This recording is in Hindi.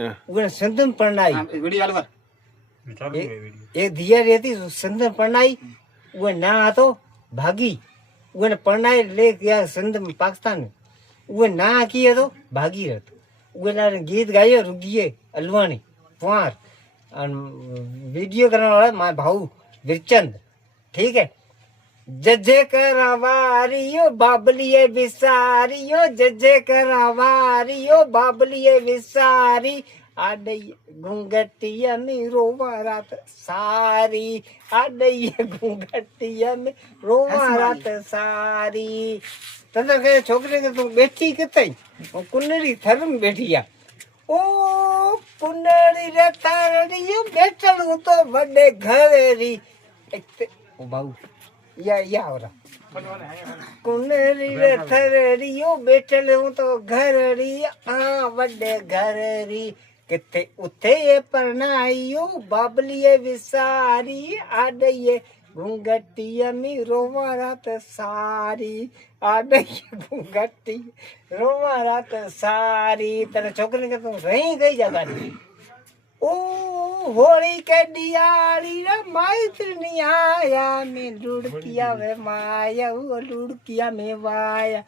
उन संदन पढ़नाई वीडियो वाला एक दिया रहती संदन पढ़नाई वो ना आतो भागी वो पढ़नाई ले गया संद पाकिस्तान वो ना किए तो भागी रहतो वो ना गीत गायो रुगिए अलवानी कुंवर और वीडियो करने वाला मार भाऊ विरचंद ठीक है जजे करावारियो बाबलिए विसारियो जजे करावारियो बाबलिए विसारी आडे घूंघटिया में रोवा रात सारी आडे घूंघटिया में रोवा रात सारी तने के छोकरे के तू बैठी किते कुनरी थर में बैठिया ओ कुनरी रे तारड़ियो बैठल हूं तो बड़े घरेरी ओ बाऊ या हो रहा कुनरी रे थरड़ियो बैठल हूं तो घरड़ी हाँ बड़े घरड़ी किथे उथे ये परनाइयो बाबलिए विसारी आडे घूंघटिया में रोवा रात सारी आडे घूंघटी रोवा रात सारी तेरे छोकरे के तुम रही गई जगह ओ होली के दियाली रे मैत्री आया में लुड़किया वे माया वो लुड़किया में वाया